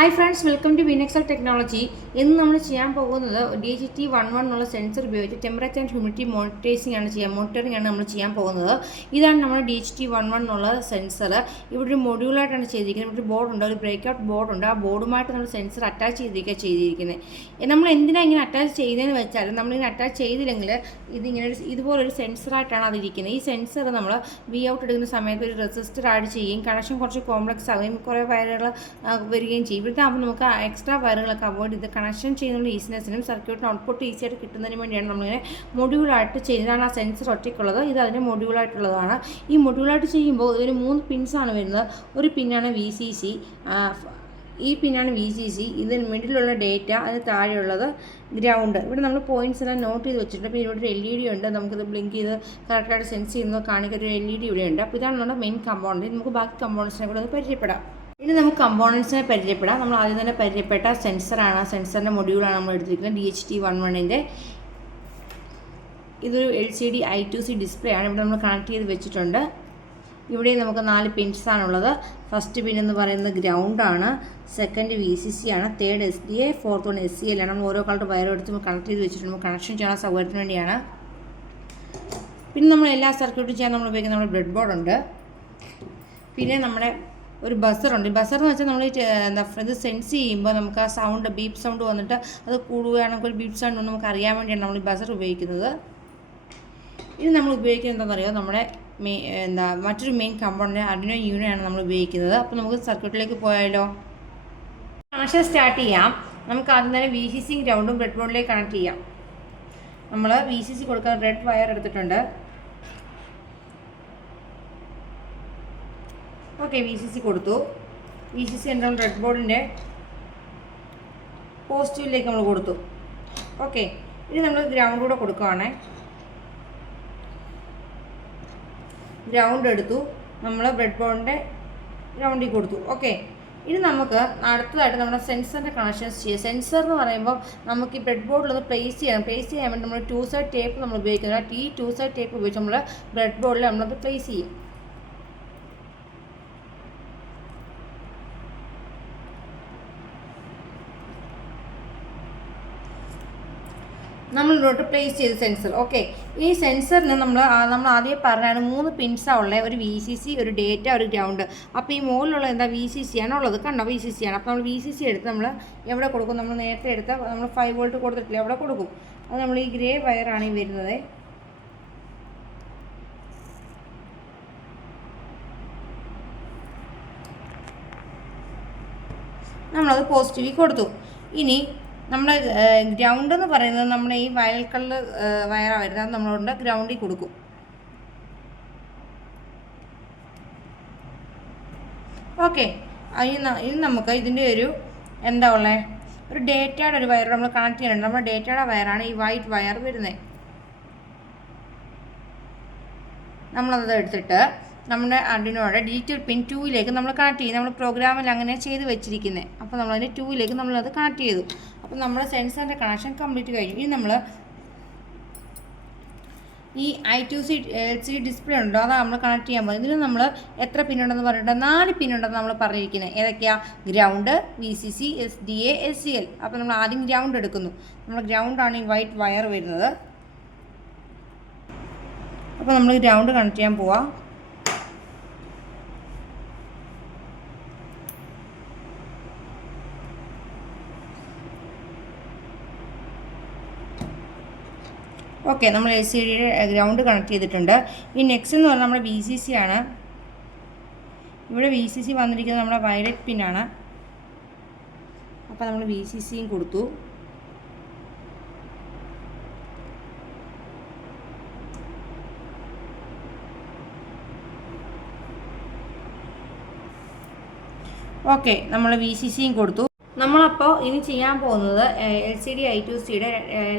Hi friends, welcome to Vinexal technology. ഇന്ന് നമ്മൾ ചെയ്യാൻ പോകുന്നത് DHT11 എന്നുള്ള സെൻസർ ഉപയോഗിച്ച് ടെമ്പറേച്ചർ ആൻഡ് ഹ്യൂമിഡിറ്റി മോണിറ്ററിംഗ് ആണ് നമ്മൾ ചെയ്യാൻ പോകുന്നത്. ഇതാണ് നമ്മുടെ DHT11 എന്നുള്ള സെൻസർ. ഇവിടെ ഒരു മൊഡ്യൂളായിട്ടാണ് ചെയ്തിരിക്കുന്നത്. ഇവിടെ ഒരു ബോർഡുണ്ട്, ഒരു ബ്രേക്ക് ഔട്ട് ബോർഡുണ്ട്. ആ ബോർഡുമായിട്ട് നമ്മൾ സെൻസർ അറ്റാച്ച് ചെയ്തിരിക്കുന്നത്. നമ്മൾ എന്തിനാണ് ഇങ്ങനെ അറ്റാച്ച് ചെയ്യുന്നതെന്ന് വെച്ചാൽ, നമ്മളിങ്ങനെ അറ്റാച്ച് ചെയ്തില്ലെങ്കിൽ ഇതുപോലൊരു സെൻസറായിട്ടാണ് അതിരിക്കുന്നത്. ഈ സെൻസർ നമ്മൾ വി ഔട്ട് എടുക്കുന്ന സമയത്ത് ഒരു റെസിസ്റ്റർ ആഡ് ചെയ്യും, കണക്ഷൻ കുറച്ച് കോംപ്ലക്സ് ആവുകയും കുറേ വയറുകൾ വരികയും ചെയ്യും. ഇവിടുത്തെ ആകുമ്പോൾ നമുക്ക് എക്സ്ട്രാ വയറുകളൊക്കെ അവോയ്ഡ് ചെയ്ത് കണക്ഷൻ ചെയ്യുന്ന ഈസിനെസ്സിനും സർക്യൂട്ടിന് ഔട്ട്പുട്ട് ഈസി ആയിട്ട് കിട്ടുന്നതിന് വേണ്ടിയാണ് നമ്മളിങ്ങനെ മൊഡ്യൂളായിട്ട് ചെയ്യുന്നതാണ്. ആ സെൻസർ ഒറ്റയ്ക്കുള്ളത്, ഇത് അതിൻ്റെ മൊഡ്യൂളായിട്ടുള്ളതാണ്. ഈ മൊഡ്യൂളായിട്ട് ചെയ്യുമ്പോൾ ഒരു 3 പിൻസാണ് വരുന്നത്. ഒരു പിന്നാണ് VCC, ഈ പിന്നാണ് VCC, ഇതിന് മിഡിലുള്ള ഡേറ്റ, അതിന് താഴെയുള്ളത് ഗ്രൗണ്ട്. ഇവിടെ നമ്മൾ പോയിൻറ്റ്സ് എല്ലാം നോട്ട് ചെയ്ത് വെച്ചിട്ടുണ്ട്. അപ്പോൾ ഇവിടെ ഒരു LED ഉണ്ട്, നമുക്കിത് ബ്ലിങ്ക് ചെയ്ത് കറക്റ്റായിട്ട് സെൻസ് ചെയ്യുന്നത് കാണിക്കുന്ന ഒരു LED ഇവിടെ ഉണ്ട്. അപ്പോൾ ഇതാണ് നമ്മുടെ മെയിൻ കമ്പോണൻറ്റ്. നമുക്ക് ബാക്കി കമ്പോണൻസിനെ കൂടെ ഒന്ന് പരിചയപ്പെടാം. ഇനി നമുക്ക് കമ്പോണൻസിനെ പരിചയപ്പെടാം. നമ്മൾ ആദ്യം തന്നെ പരിചയപ്പെട്ട സെൻസറാണ്, സെൻസറിൻ്റെ മൊഡ്യൂളാണ് നമ്മൾ എടുത്തിരിക്കുന്നത്, DHT11. ഇതൊരു LCD I2C ഡിസ്പ്ലേ ആണ്. ഇവിടെ നമ്മൾ കണക്ട് ചെയ്ത് വെച്ചിട്ടുണ്ട്. ഇവിടെ നമുക്ക് 4 പിൻസാണുള്ളത്. ഫസ്റ്റ് പിൻ എന്ന് പറയുന്നത് ഗ്രൗണ്ടാണ്, സെക്കൻഡ് VCC ആണ്, third SDA, fourth one SCL ആണ്. നമ്മൾ ഓരോ കളർ വയറും എടുത്ത് നമ്മൾ കണക്ട് ചെയ്ത് വെച്ചിട്ടുണ്ട്. നമുക്ക് കണക്ഷൻ ചെയ്യാൻ സൗകര്യത്തിന് വേണ്ടിയാണ്. പിന്നെ നമ്മൾ എല്ലാ സർക്യൂട്ടും ചെയ്യാൻ നമ്മൾ ഉപയോഗിക്കുന്ന നമ്മുടെ ബ്രെഡ് ബോർഡ് ഉണ്ട്. പിന്നെ നമ്മുടെ ഒരു ബസറുണ്ട്. ബസർ എന്ന് വെച്ചാൽ നമ്മൾ ഇത് സെൻസ് ചെയ്യുമ്പോൾ നമുക്ക് ആ സൗണ്ട്, ബീപ്പ് സൗണ്ട് വന്നിട്ട് അത് കൂടുകയാണെങ്കിൽ ഒരു ബീപ്പ് സൗണ്ട് നമുക്ക് അറിയാൻ വേണ്ടിയാണ് നമ്മൾ ഈ ബസർ ഉപയോഗിക്കുന്നത്. ഇത് നമ്മൾ ഉപയോഗിക്കുന്നത് എന്താണെന്നറിയോ, നമ്മുടെ മറ്റൊരു മെയിൻ കമ്പോണൻറ്റ് ആർഡിനോ യൂണോ ആണ് നമ്മൾ ഉപയോഗിക്കുന്നത്. അപ്പോൾ നമുക്ക് സർക്യൂട്ടിലേക്ക് പോയാലോ. കണക്ഷൻ സ്റ്റാർട്ട് ചെയ്യാം. നമുക്ക് ആദ്യം തന്നെ VCC ഗ്രൗണ്ടും ബ്രെഡ് ബോർഡിലേക്ക് കണക്ട് ചെയ്യാം. നമ്മൾ VCC കൊടുക്കാൻ റെഡ് വയർ എടുത്തിട്ടുണ്ട്. ഓക്കെ, VCC കൊടുത്തു. VCC എന്താണ് റെഡ് ബോർഡിൻ്റെ പോസിറ്റീവിലേക്ക് നമ്മൾ കൊടുത്തു. ഓക്കെ, ഇനി നമ്മൾ ഗ്രൗണ്ട് കൂടെ കൊടുക്കുകയാണേ. ഗ്രൗണ്ട് എടുത്തു, നമ്മൾ ബ്രെഡ് ബോർഡിൻ്റെ ഗ്രൗണ്ടിൽ കൊടുത്തു. ഓക്കെ, ഇനി നമുക്ക് അടുത്തതായിട്ട് നമ്മുടെ സെൻസറിൻ്റെ കണക്ഷൻസ് ചെയ്യാം. സെൻസർ എന്ന് പറയുമ്പോൾ നമുക്ക് ഈ ബ്രെഡ് ബോർഡിലൊന്ന് പ്ലേസ് ചെയ്യാൻ വേണ്ടി നമ്മൾ 2 സൈഡ് ടേപ്പ് നമ്മൾ ഉപയോഗിക്കുന്നത്. ഈ 2 സൈഡ് ടേപ്പ് ഉപയോഗിച്ച് നമ്മൾ ബ്രെഡ് ബോർഡിൽ നമ്മളത് പ്ലേസ് ചെയ്യും. നമ്മളിലോട്ട് പ്ലേസ് ചെയ്ത് സെൻസർ. ഓക്കെ, ഈ സെൻസറിന് നമ്മൾ ആദ്യം പറഞ്ഞാണ് 3 പിൻസാണ് ഉള്ളത്, ഒരു VCC, ഒരു ഡേറ്റ, ഒരു ഗ്രൗണ്ട്. അപ്പോൾ ഈ മുകളിലുള്ള എന്താ VCC ആണുള്ളത്, കണ്ടോ VCC ആണ്. അപ്പോൾ നമ്മൾ VCC എടുത്ത് നമ്മൾ എവിടെ കൊടുക്കും, നമ്മൾ നേരത്തെ എടുത്ത നമ്മൾ 5 വോൾട്ട് കൊടുത്തിട്ടില്ല, അവിടെ കൊടുക്കും. അത് നമ്മൾ ഈ ഗ്രേ വയറാണ് ഈ വരുന്നത്. നമ്മളത് പോസിറ്റീവ് കൊടുത്തു. ഇനി നമ്മുടെ ഗ്രൗണ്ട് എന്ന് പറയുന്നത് നമ്മുടെ ഈ വയൽ കളർ വയറാണ് വരുന്നത്, അത് നമ്മളുകൊണ്ട് ഗ്രൗണ്ടിൽ കൊടുക്കും. ഓക്കെ, ഇനി നമുക്ക് ഇതിൻ്റെ ഒരു എന്താ ഉള്ളത്, ഒരു ഡേറ്റയുടെ ഒരു വയർ നമ്മൾ കണക്ട് ചെയ്യാനുണ്ട്. നമ്മുടെ ഡേറ്റയുടെ വയറാണ് ഈ വൈറ്റ് വയർ വരുന്നത്. നമ്മളത് എടുത്തിട്ട് നമ്മുടെ ആർഡിനോയുടെ ഡിജിറ്റൽ പിൻ 2ലേക്ക് നമ്മൾ കണക്ട് ചെയ്യും. നമ്മൾ പ്രോഗ്രാമിൽ അങ്ങനെ ചെയ്ത് വെച്ചിരിക്കുന്നത്. അപ്പോൾ നമ്മളതിൻ്റെ 2ലേക്ക് നമ്മളത് കണക്ട് ചെയ്തു. അപ്പോൾ നമ്മുടെ സെൻസറിൻ്റെ കണക്ഷൻ കംപ്ലീറ്റ് കഴിഞ്ഞു. ഇനി നമ്മൾ ഈ I2C LCD ഡിസ്പ്ലേ ഉണ്ടോ, അതാണ് നമ്മൾ കണക്ട് ചെയ്യാൻ പോകുന്നത്. ഇതിന് നമ്മൾ എത്ര പിന്നുണ്ടെന്ന് പറഞ്ഞിട്ട് 4 പിന്നുണ്ടെന്ന് നമ്മൾ പറഞ്ഞിരിക്കുന്നത്. ഏതൊക്കെയാണ്? Ground, VCC, SDA, SCL. അപ്പോൾ നമ്മൾ ആദ്യം ഗ്രൗണ്ട് എടുക്കുന്നു. നമ്മുടെ ഗ്രൗണ്ടാണ് ഈ വൈറ്റ് വയർ വരുന്നത്. അപ്പോൾ നമ്മൾ ഗ്രൗണ്ട് കണക്ട് ചെയ്യാൻ പോവാം. ഓക്കെ, നമ്മൾ LCDയുടെ ഗ്രൗണ്ട് കണക്ട് ചെയ്തിട്ടുണ്ട്. ഈ നെക്സ്റ്റ് എന്ന് പറഞ്ഞാൽ നമ്മുടെ VCC ആണ്. ഇവിടെ VCC വന്നിരിക്കുന്നത് നമ്മുടെ വയലറ്റ് പിന്നാണ്. അപ്പോൾ നമ്മൾ VCCയും കൊടുത്തു. ഓക്കെ, നമ്മൾ VCCയും കൊടുത്തു. നമ്മളപ്പോൾ ഇനി ചെയ്യാൻ പോകുന്നത് LCD I2Cയുടെ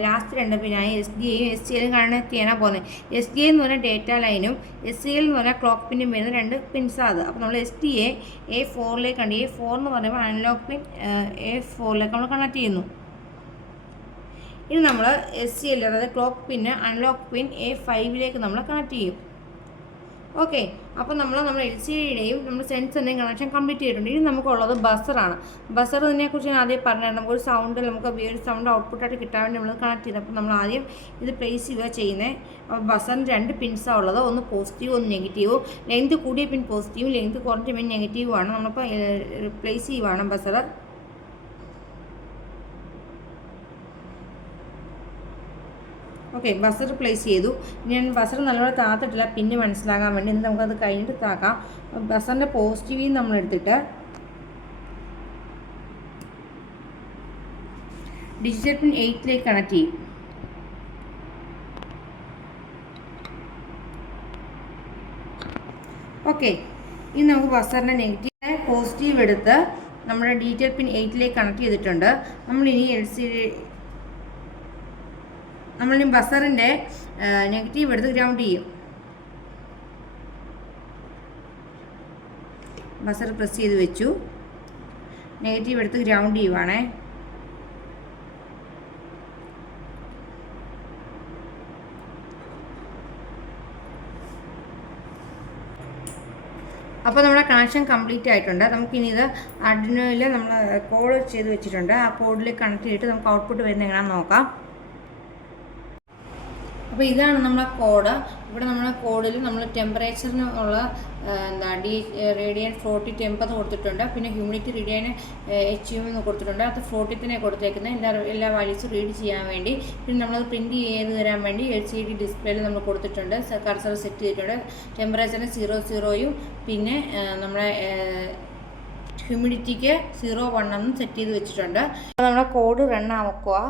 ലാസ്റ്റ് 2 പിന്നായി SDAയും SCLയും കണക്ട് ചെയ്യാനാണ് പോകുന്നത്. SDA എന്ന് പറഞ്ഞാൽ ഡേറ്റ ലൈനും SCL എന്ന് പറഞ്ഞാൽ ക്ലോക്ക് പിന്നും വരുന്ന 2 പിൻസാണ് അത്. അപ്പോൾ നമ്മൾ SDA A4ലേക്ക് കണ്ട്, A4 എന്ന് പറയുമ്പോൾ അനലോഗ് പിൻ A4ലേക്ക് നമ്മൾ കണക്ട് ചെയ്യുന്നു. ഇനി നമ്മൾ SCL അതായത് ക്ലോക്ക് പിന്ന് അനലോഗ് പിൻ A5ലേക്ക് നമ്മൾ കണക്ട് ചെയ്യും. ഓക്കെ, അപ്പോൾ നമ്മുടെ എൽ സി ഡിയുടെയും നമ്മുടെ സെൻസറിൻ്റെയും കണക്ഷൻ കംപ്ലീറ്റ് ചെയ്തിട്ടുണ്ട്. ഇനി നമുക്കുള്ളത് ബസറാണ്. ബസറിനെക്കുറിച്ച് ഞാൻ ആദ്യം പറഞ്ഞാൽ നമുക്കൊരു സൗണ്ട് ഒരു സൗണ്ട് ഔട്ട്പുട്ടായിട്ട് കിട്ടാൻ വേണ്ടി നമ്മൾ കണക്ട് ചെയ്ത്. അപ്പോൾ നമ്മൾ ആദ്യം ഇത് പ്ലേസ് ചെയ്യുക ചെയ്യുന്നത്. അപ്പോൾ ബസറിന് 2 പിൻസാണ് ഉള്ളത്, ഒന്ന് പോസിറ്റീവ് ഒന്ന് നെഗറ്റീവ്. ലെങ്ത് കൂടിയ പിൻ പോസിറ്റീവും ലെങ്ത് കുറഞ്ഞ പിൻ നെഗറ്റീവുമാണ്. നമ്മളിപ്പോൾ പ്ലേസ് ചെയ്യുവാണ് ബസർ. ഓക്കെ, ബസർ പ്ലേസ് ചെയ്തു. ഞാൻ ബസർ നല്ലപോലെ താത്തിട്ടില്ല പിന്നെ മനസ്സിലാകാൻ വേണ്ടി. ഇന്ന് നമുക്കത് കഴിഞ്ഞിട്ട് താക്കാം. ബസറിൻ്റെ പോസിറ്റീവിൽ നമ്മൾ എടുത്തിട്ട് ഡിജിറ്റൽ പിൻ 8ലേക്ക് കണക്ട് ചെയ്യും. ഓക്കെ, ഇനി നമുക്ക് ബസറിൻ്റെ നെഗറ്റീവ് പോസിറ്റീവ് എടുത്ത് നമ്മുടെ ഡിജിറ്റൽ പിൻ 8ലേക്ക് കണക്ട് ചെയ്തിട്ടുണ്ട്. നമ്മളിനി ബസറിൻ്റെ നെഗറ്റീവ് എടുത്ത് ഗ്രൗണ്ട് ചെയ്യും. ബസർ പ്രസ് ചെയ്ത് വെച്ചു. നെഗറ്റീവ് എടുത്ത് ഗ്രൗണ്ട് ചെയ്യുവാണേ. അപ്പോൾ നമ്മുടെ കണക്ഷൻ കംപ്ലീറ്റ് ആയിട്ടുണ്ട്. നമുക്കിനി ഇത് ആർഡിനോയിൽ നമ്മൾ കോഡ് ചെയ്ത് വെച്ചിട്ടുണ്ട്. ആ കോഡിലേക്ക് കണക്ട് ചെയ്തിട്ട് നമുക്ക് ഔട്ട്പുട്ട് വരുന്നത് എങ്ങനെയാണെന്ന് നോക്കാം. അപ്പോൾ ഇതാണ് നമ്മളെ കോഡ്. ഇവിടെ നമ്മുടെ കോഡിൽ നമ്മൾ ടെമ്പറേച്ചറിന് ഉള്ള റേഡിയൻ 40 ടെമ്പ് കൊടുത്തിട്ടുണ്ട്. പിന്നെ ഹ്യൂമിഡിറ്റി റേഡിയൻ HUM എന്ന് കൊടുത്തിട്ടുണ്ട്. അത് 40 തന്നെ കൊടുത്തേക്കുന്നത് എല്ലാ വാല്യൂസും റീഡ് ചെയ്യാൻ വേണ്ടി. പിന്നെ നമ്മളത് പ്രിൻറ്റ് ചെയ്ത് തരാൻ വേണ്ടി LCD ഡിസ്പ്ലേയിൽ നമ്മൾ കൊടുത്തിട്ടുണ്ട്. കർസർ സെറ്റ് ചെയ്തിട്ടുണ്ട്. ടെമ്പറേച്ചറിന് 00 പിന്നെ നമ്മുടെ ഹ്യൂമിഡിറ്റിക്ക് 01 എന്നും സെറ്റ് ചെയ്ത് വെച്ചിട്ടുണ്ട്. അപ്പോൾ നമ്മുടെ കോഡ് റൺ ആക്കുക.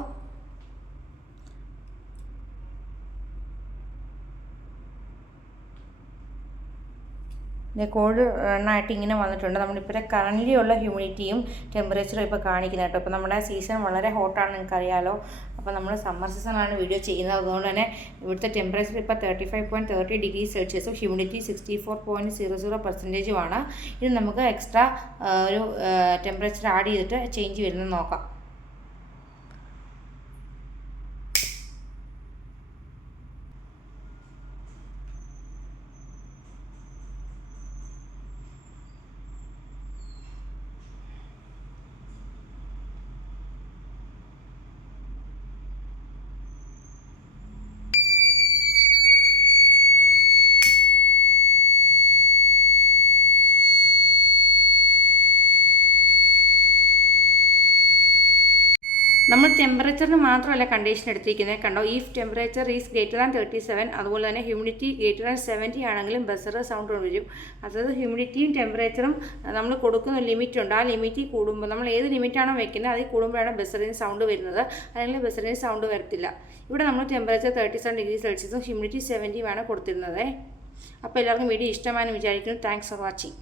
കോഡ് റണ്ണായിട്ട് ഇങ്ങനെ വന്നിട്ടുണ്ട്. നമ്മളിപ്പോൾ കറൻ്റ് ഉള്ള ഹ്യൂമിഡിറ്റിയും ടെമ്പറേച്ചറും ഇപ്പോൾ കാണിക്കുന്നത് കേട്ടോ. ഇപ്പോൾ നമ്മുടെ സീസൺ വളരെ ഹോട്ടാണ്, നിങ്ങൾക്കറിയാലോ. അപ്പോൾ നമ്മൾ സമ്മർ സീസണാണ് വീഡിയോ ചെയ്യുന്നത്. അതുകൊണ്ട് തന്നെ ഇവിടുത്തെ ടെമ്പറേച്ചർ ഇപ്പോൾ 35.30 ഡിഗ്രി സെൽഷ്യസും ഹ്യൂമിഡിറ്റി 64.00%ആണ്. ഇത് നമുക്ക് എക്സ്ട്രാ ഒരു ടെമ്പറേച്ചർ ആഡ് ചെയ്തിട്ട് ചേഞ്ച് വരുന്നത് നോക്കാം. നമ്മൾ ടെമ്പറേച്ചറിന് മാത്രമല്ല കണ്ടീഷൻ എടുത്തിരിക്കുന്നത്. കണ്ടോ, if temperature is greater than 37, അതുപോലെ തന്നെ ഹ്യൂമിഡിറ്റി ഗ്രേറ്റർ ദാൻ 70 ആണെങ്കിലും ബസർ സൗണ്ട് വരും. അതായത് ഹ്യൂമിഡിറ്റിയും ടെമ്പറേച്ചറും നമ്മൾ കൊടുക്കുന്ന ലിമിറ്റ് ഉണ്ട്. ആ ലിമിറ്റ് കൂടുമ്പോൾ നമ്മൾ ഏത് ലിമിറ്റാണോ വെക്കുന്നത് അതിൽ കൂടുമ്പോഴാണ് ബസറിന് സൗണ്ട് വരുന്നത്. അല്ലെങ്കിൽ ബസറിന് സൗണ്ട് വരത്തില്ല. ഇവിടെ നമ്മൾ ടെമ്പറേച്ചർ 37 ഡിഗ്രി സെൽഷ്യസും ഹ്യൂമിഡിറ്റി 70 ആണ് കൊടുത്തിരുന്നത്. അപ്പോൾ എല്ലാവർക്കും വീഡിയോ ഇഷ്ടമാണെന്ന് വിചാരിക്കുന്നു. Thanks for watching.